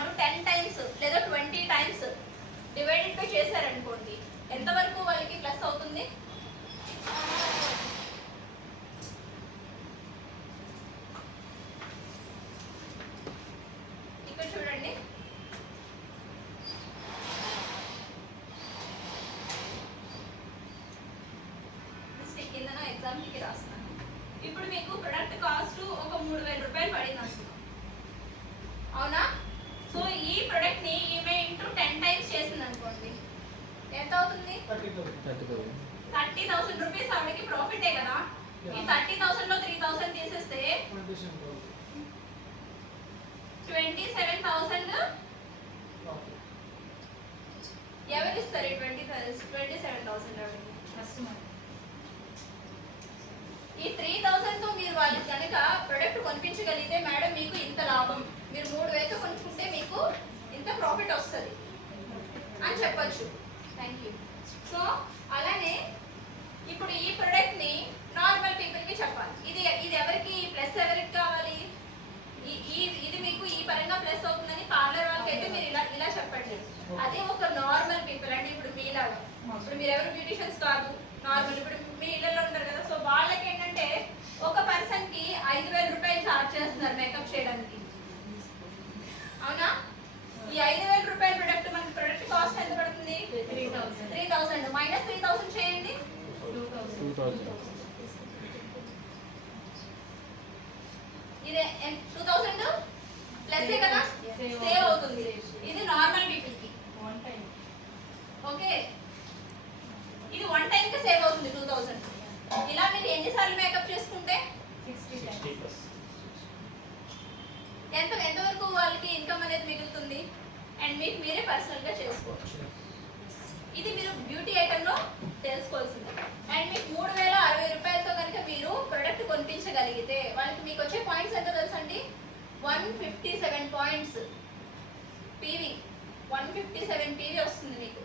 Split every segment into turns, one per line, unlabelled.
వాళ్ళు ten times లేదా twenty times divided by చేశారనుకోండి ఎంతవరకు వాళ్ళకి ప్లస్ అవుతుంది? ఇక్కడ చూడండి. మిస్టేక్ కింద ఎగ్జామ్కి రాస్తాను ఇప్పుడు మీకు ప్రొడక్ట్ కాస్ట్ ఒక మూడు వేల రూపాయలు పడింది అనుకుందాం. అవునా సో ఈ ప్రొడక్ట్ని ఈమె ఇంటూ టెన్ టైమ్స్ చేసింది అనుకోండి ఎంత అవుతుంది థర్టీ థౌసండ్ రూపీస్ ఆవిడకి ప్రాఫిటే కదా. ఈ థర్టీ థౌసండ్లో త్రీ థౌసండ్ తీసేస్తే ట్వంటీ సెవెన్ థౌసండ్ ఎవరు ఇస్తారు ట్వంటీ ట్వంటీ సెవెన్ థౌసండ్ ఆవిడకి.
కస్టమర్.
ఈ త్రీ థౌసండ్తో మీరు వాళ్ళకి కనుక ప్రొడక్ట్ కొనిపించగలిగితే మేడం మీకు ఇంత లాభం. మీరు మూడు వేలతో కొనుక్కుంటే మీకు ఇంత ప్రాఫిట్ వస్తుంది. అని చెప్పొచ్చు. థ్యాంక్ యూ సో అలానే ఇప్పుడు ఈ ప్రోడక్ట్ని నార్మల్ పీపుల్కి చెప్పాలి. ఇది ఇది ఎవరికి ప్లస్ ఎవరికి కావాలి? ఈ ఇది మీకు ఈ పరంగా ప్లస్ అవుతుందని పార్లర్ వాళ్ళకి అయితే మీరు ఇలా ఇలా చెప్పండి. అదే ఒక నార్మల్ పీపుల్ అంటే ఇప్పుడు మీలాగా. ఇప్పుడు మీరు ఎవరు బ్యూటిషియన్స్ కాదు. నార్మల్ ఇప్పుడు మీ ఇళ్ళలో ఉంటారు కదా. సో వాళ్ళకి ఏంటంటే ఒక పర్సన్కి ఐదు వేల రూపాయలు చార్జ్ చేస్తున్నారు మేకప్ చేయడానికి అవునా ఈ ఐదు వేల రూపాయల ప్రొడక్ట్ మనకి ప్రొడక్ట్ కాస్ట్ ఎంత పడుతుంది
three thousand
three thousand minus three thousand చేయండి
టూ
టూ థౌసండ్ ప్లస్ కదా? సేవ్
అవుతుంది.
ఇది నార్మల్ పీపుల్కి
వన్ టైం
ఓకే ఇది వన్ టైం కి సేవ్ అవుతుంది టూ థౌసండ్ ఇలా మీరు ఎన్నిసార్లు మేకప్ చేసుకుంటే? ఎంత? ఎంతవరకు వాళ్ళకి ఇన్కమ్ అనేది మిగులుతుంది? అండ్ మీకు మీరే పర్సనల్గా చేసుకోవచ్చు. ఇది మీరు బ్యూటీ ఐటెంలో తెలుసుకోవాల్సింది. అండ్ మీకు మూడు వేల అరవై రూపాయలతో కనుక మీరు ప్రొడక్ట్ కొనిపించగలిగితే వాళ్ళకి మీకు వచ్చే పాయింట్స్ ఎంత తెలుసండి? One fifty seven points PV one fifty seven PV వస్తుంది మీకు.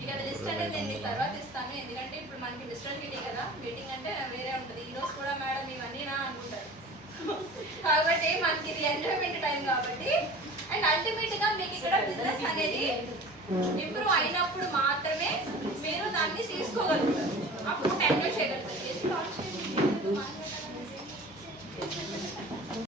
ఇక అది లిస్ట్ అంటే నేను మీకు తర్వాత ఇస్తాను. ఎందుకంటే ఇప్పుడు మనకి డిజిటల్ మీటింగ్ కదా. మీటింగ్ అంటే వేరే ఉంటుంది. ఈ రోజు కూడా మేడం ఇవన్నీ నా అనుకుంటారు. కాబట్టి మనకి ఇది ఎంజాయ్మెంట్ టైం కాబట్టి. అండ్ అల్టిమేట్గా మీకు ఇక్కడ బిజినెస్ అనేది ఇంప్రూవ్ అయినప్పుడు మాత్రమే మీరు దాన్ని తీసుకోగలుగుతారు. అప్పుడు టెన్